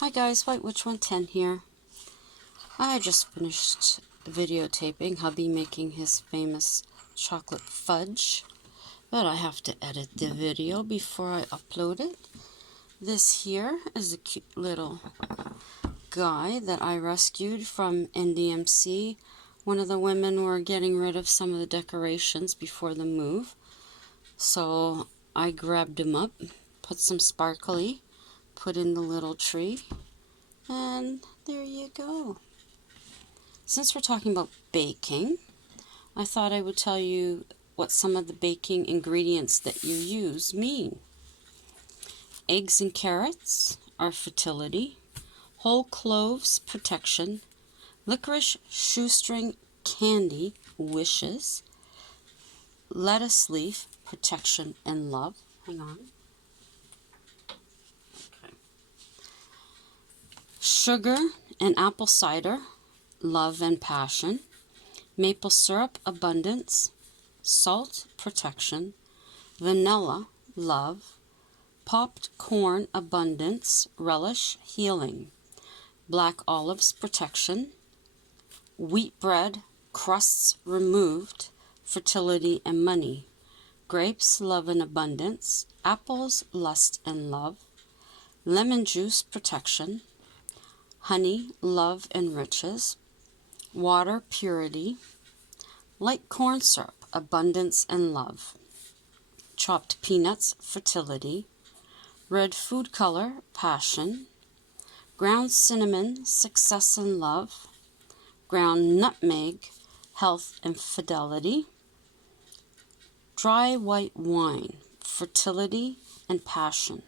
Hi guys, White Witch 110 here. I just finished videotaping hubby making his famous chocolate fudge, but I have to edit the video before I upload it. This here is a cute little guy that I rescued from NDMC. One of the women were getting rid of some of the decorations before the move, so I grabbed him up, put some sparkly, put in the little tree, and there you go. Since we're talking about baking, I thought I would tell you what some of the baking ingredients that you use mean. Eggs and carrots are fertility, whole cloves protection, licorice shoestring candy wishes, lettuce leaf protection and love. Hang on. Okay. Sugar and apple cider, love and passion, maple syrup abundance, salt protection, vanilla love, popped corn abundance, relish healing, black olives protection, wheat bread crusts removed, fertility and money, grapes love and abundance, apples lust and love, lemon juice protection, honey love and riches, water purity, light corn syrup abundance and love, chopped peanuts fertility, red food color passion, ground cinnamon success and love, ground nutmeg health and fidelity, dry white wine fertility and passion,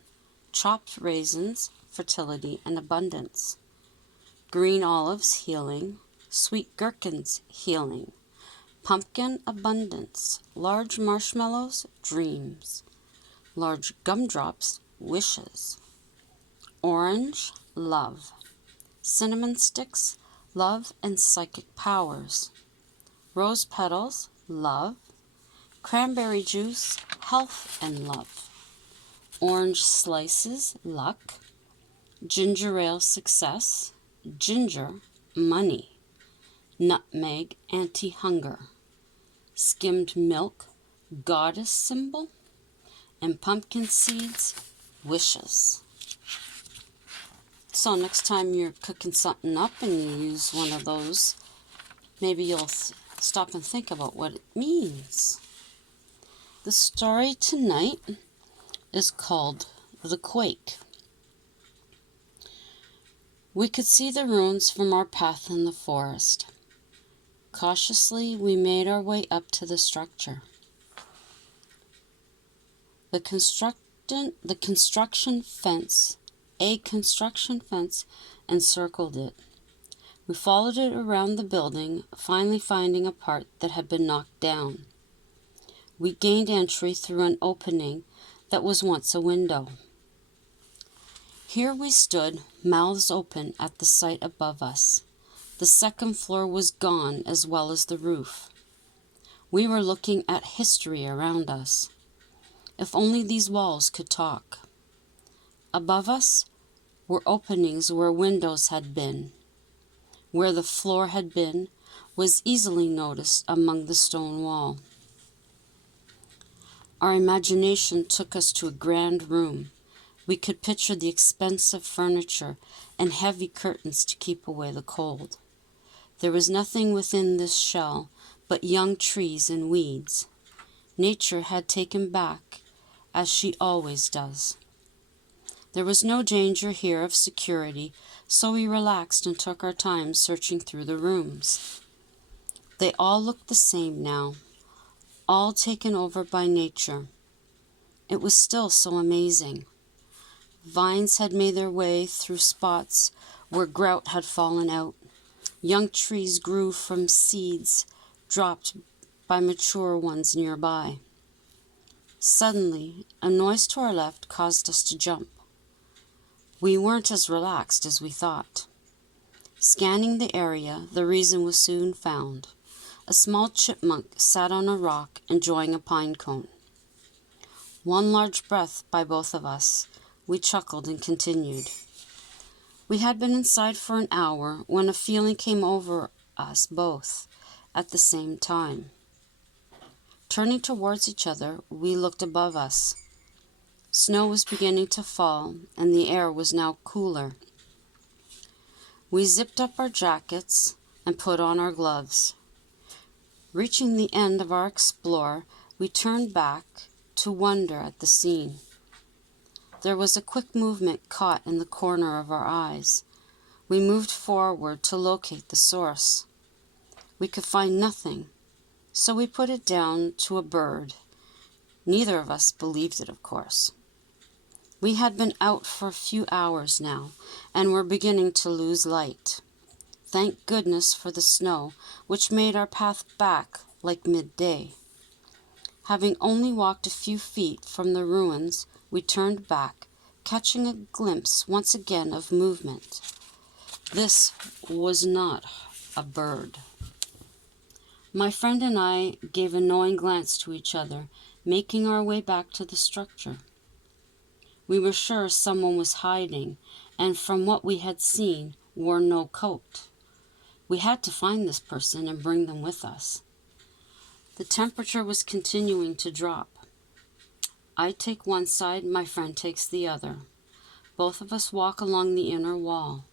chopped raisins fertility and abundance, green olives healing, sweet gherkins healing, pumpkin abundance, large marshmallows dreams, large gumdrops wishes, orange love, cinnamon sticks love and psychic powers, rose petals love, cranberry juice health and love, orange slices luck, ginger ale success, ginger money, nutmeg anti-hunger, skimmed milk goddess symbol, and pumpkin seeds wishes. So next time you're cooking something up and you use one of those, maybe you'll stop and think about what it means. The story tonight is called The Quake. We could see the ruins from our path in the forest. Cautiously, we made our way up to the structure. A construction fence encircled it. We followed it around the building, finally finding a part that had been knocked down. We gained entry through an opening that was once a window. Here we stood, mouths open at the sight above us. The second floor was gone as well as the roof. We were looking at history around us. If only these walls could talk. Above us were openings where windows had been. Where the floor had been was easily noticed among the stone wall. Our imagination took us to a grand room. We could picture the expensive furniture and heavy curtains to keep away the cold. There was nothing within this shell but young trees and weeds. Nature had taken back, as she always does. There was no danger here of security, so we relaxed and took our time searching through the rooms. They all looked the same now, all taken over by nature. It was still so amazing. Vines had made their way through spots where grout had fallen out. Young trees grew from seeds dropped by mature ones nearby. Suddenly, a noise to our left caused us to jump. We weren't as relaxed as we thought. Scanning the area, the reason was soon found. A small chipmunk sat on a rock enjoying a pine cone. One large breath by both of us. We chuckled and continued. We had been inside for an hour when a feeling came over us both at the same time. Turning towards each other, we looked above us. Snow was beginning to fall, and the air was now cooler. We zipped up our jackets and put on our gloves. Reaching the end of our explore, we turned back to wonder at the scene. There was a quick movement caught in the corner of our eyes. We moved forward to locate the source. We could find nothing, so we put it down to a bird. Neither of us believed it, of course. We had been out for a few hours now, and were beginning to lose light. Thank goodness for the snow, which made our path back like midday. Having only walked a few feet from the ruins, we turned back, catching a glimpse once again of movement. This was not a bird. My friend and I gave a knowing glance to each other, making our way back to the structure. We were sure someone was hiding, and from what we had seen, wore no coat. We had to find this person and bring them with us. The temperature was continuing to drop. I take one side, my friend takes the other. Both of us walk along the inner wall.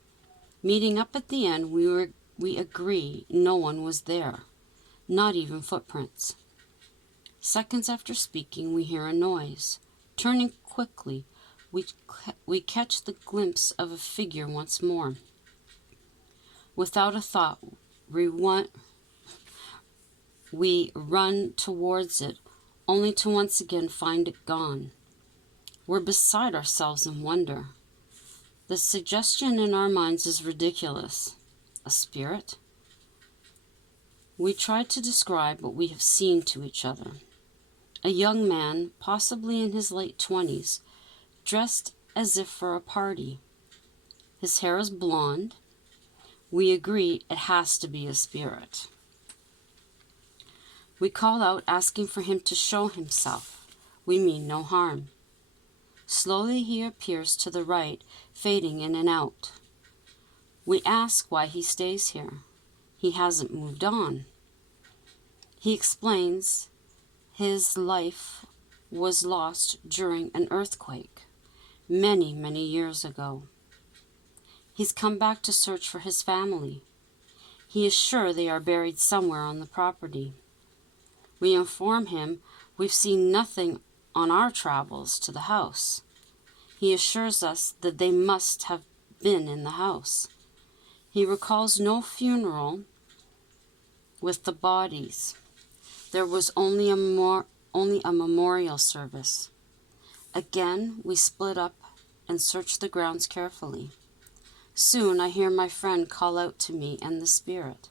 Meeting up at the end, we agree no one was there, not even footprints. Seconds after speaking, we hear a noise. Turning quickly, we catch the glimpse of a figure once more. Without a thought, we run towards it, only to once again find it gone. We're beside ourselves in wonder. The suggestion in our minds is ridiculous. A spirit? We try to describe what we have seen to each other. A young man, possibly in his late 20s, dressed as if for a party. His hair is blonde. We agree it has to be a spirit. We call out, asking for him to show himself. We mean no harm. Slowly he appears to the right, fading in and out. We ask why he stays here. He hasn't moved on. He explains his life was lost during an earthquake many, many years ago. He's come back to search for his family. He is sure they are buried somewhere on the property. We inform him we've seen nothing on our travels to the house. He assures us that they must have been in the house. He recalls no funeral with the bodies. There was only a memorial service. Again, we split up and search the grounds carefully. Soon I hear my friend call out to me and the spirit.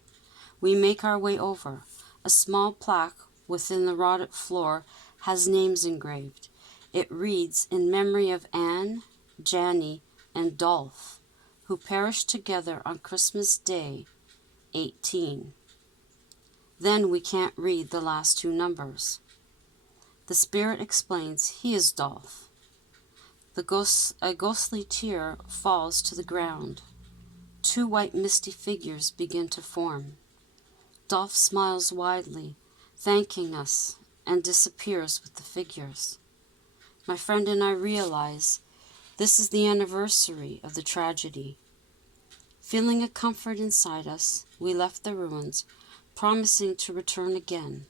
We make our way over. A small plaque within the rotted floor has names engraved. It reads, "In memory of Anne, Janny, and Dolph, who perished together on Christmas Day, 18. Then we can't read the last two numbers. The spirit explains he is Dolph. A ghostly tear falls to the ground. Two white misty figures begin to form. Dolph smiles widely, thanking us, and disappears with the figures. My friend and I realize this is the anniversary of the tragedy. Feeling a comfort inside us, we left the ruins, promising to return again.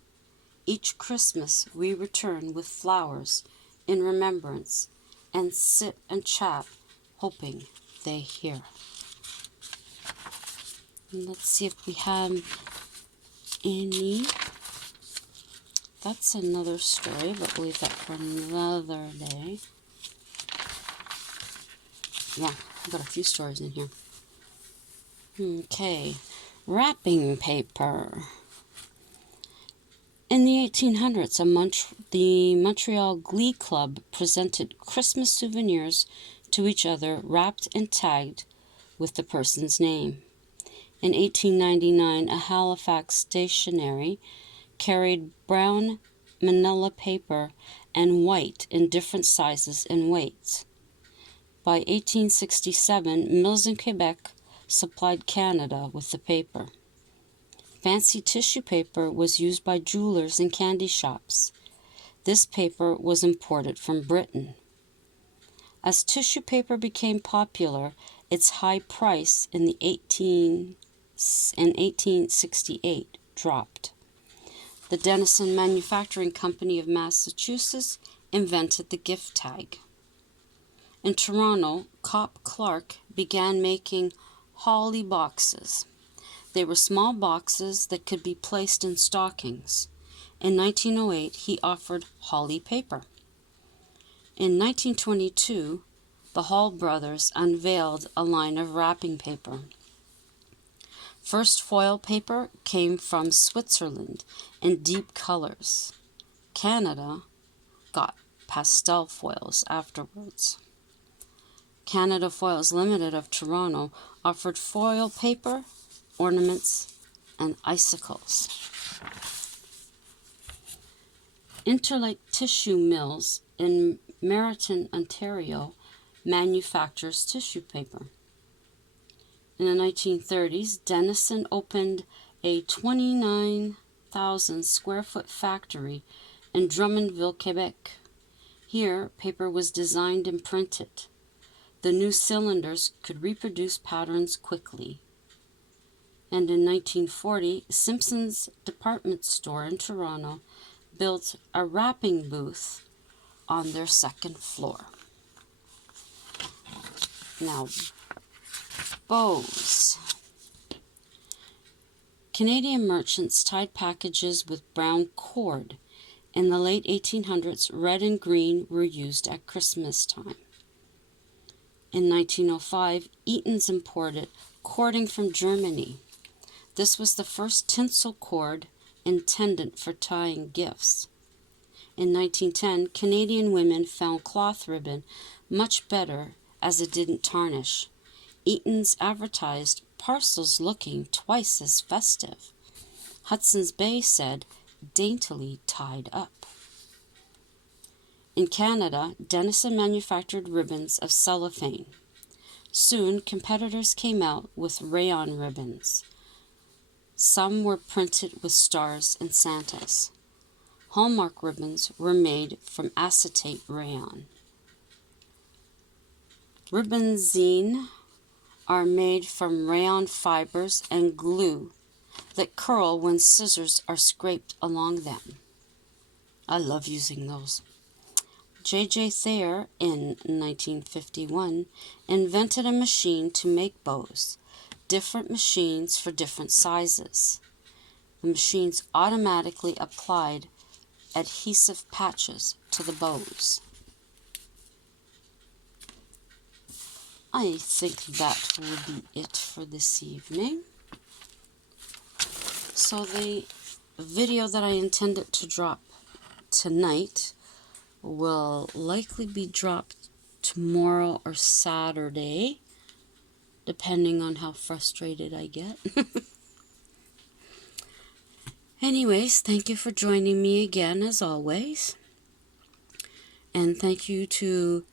Each Christmas we return with flowers in remembrance and sit and chat, hoping they hear. And let's see if we have any. That's another story, but we'll leave that for another day. Yeah, I've got a few stories in here. Okay, wrapping paper. In the 1800s, the Montreal Glee Club presented Christmas souvenirs to each other wrapped and tagged with the person's name. In 1899, a Halifax stationery carried brown manila paper and white in different sizes and weights. By 1867, mills in Quebec supplied Canada with the paper. Fancy tissue paper was used by jewelers and candy shops. This paper was imported from Britain. As tissue paper became popular, its high price in 1868 dropped. The Denison Manufacturing Company of Massachusetts invented the gift tag. In Toronto, Cop Clark began making holly boxes. They were small boxes that could be placed in stockings. In 1908, he offered holly paper. In 1922, the Hall brothers unveiled a line of wrapping paper. First foil paper came from Switzerland in deep colors. Canada got pastel foils afterwards. Canada Foils Limited of Toronto offered foil paper, ornaments, and icicles. Interlake Tissue Mills in Meryton, Ontario, manufactures tissue paper. In the 1930s, Denison opened a 29,000 square foot factory in Drummondville, Quebec. Here, paper was designed and printed. The new cylinders could reproduce patterns quickly. And in 1940, Simpson's department store in Toronto built a wrapping booth on their second floor. Now, bows. Canadian merchants tied packages with brown cord. In the late 1800s, red and green were used at Christmas time. In 1905, Eaton's imported cording from Germany. This was the first tinsel cord intended for tying gifts. In 1910, Canadian women found cloth ribbon much better as it didn't tarnish. Eaton's advertised parcels looking twice as festive. Hudson's Bay said, daintily tied up. In Canada, Denison manufactured ribbons of cellophane. Soon, competitors came out with rayon ribbons. Some were printed with stars and Santas. Hallmark ribbons were made from acetate rayon. Ribbonzine are made from rayon fibers and glue that curl when scissors are scraped along them. I love using those. J.J. Thayer, in 1951, invented a machine to make bows, different machines for different sizes. The machines automatically applied adhesive patches to the bows. I think that will be it for this evening. So the video that I intended to drop tonight will likely be dropped tomorrow or Saturday, depending on how frustrated I get. Anyways, thank you for joining me again, as always. And thank you to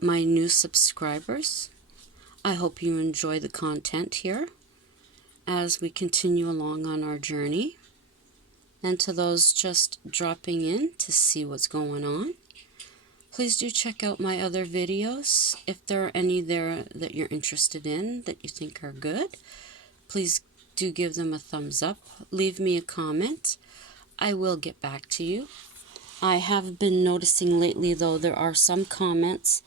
my new subscribers. I hope you enjoy the content here as we continue along on our journey. And to those just dropping in to see what's going on, please do check out my other videos. If there are any there that you're interested in, that you think are good, please do give them a thumbs up. Leave me a comment. I will get back to you. I have been noticing lately, though, there are some comments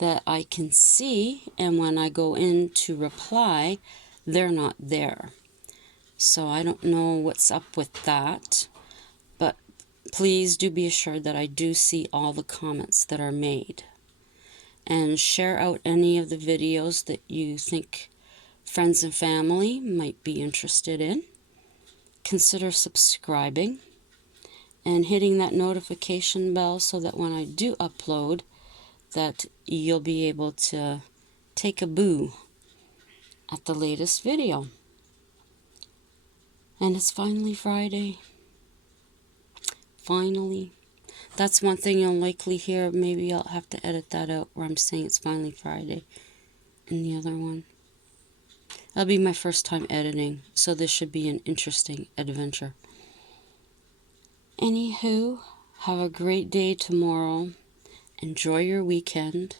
that I can see, and when I go in to reply, they're not there. So I don't know what's up with that, but please do be assured that I do see all the comments that are made. And share out any of the videos that you think friends and family might be interested in. Consider subscribing and hitting that notification bell so that when I do upload, that you'll be able to take a boo at the latest video. And it's finally Friday. Finally. That's one thing you'll likely hear. Maybe I'll have to edit that out where I'm saying it's finally Friday in the other one. That'll be my first time editing, so this should be an interesting adventure. Anywho, have a great day tomorrow. Enjoy your weekend.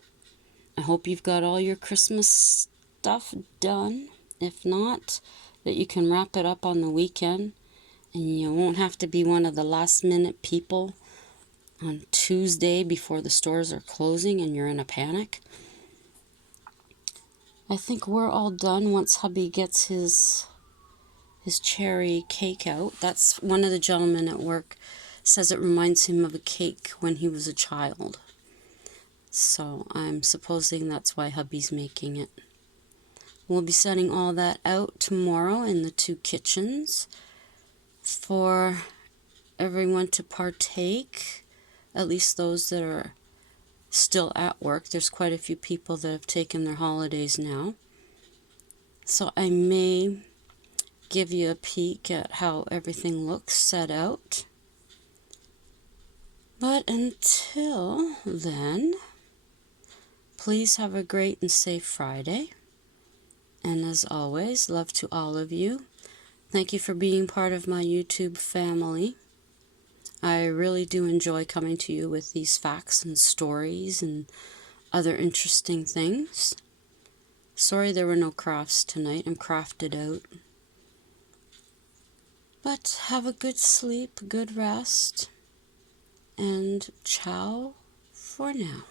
I hope you've got all your Christmas stuff done. If not, that you can wrap it up on the weekend and you won't have to be one of the last minute people on Tuesday before the stores are closing and you're in a panic. I think we're all done once hubby gets his cherry cake out. That's one of the gentlemen at work says it reminds him of a cake when he was a child. So I'm supposing that's why hubby's making it. We'll be setting all that out tomorrow in the 2 kitchens for everyone to partake, at least those that are still at work. There's quite a few people that have taken their holidays now. So I may give you a peek at how everything looks set out. But until then, please have a great and safe Friday. And as always, love to all of you. Thank you for being part of my YouTube family. I really do enjoy coming to you with these facts and stories and other interesting things. Sorry there were no crafts tonight. I'm crafted out. But have a good sleep, good rest, and ciao for now.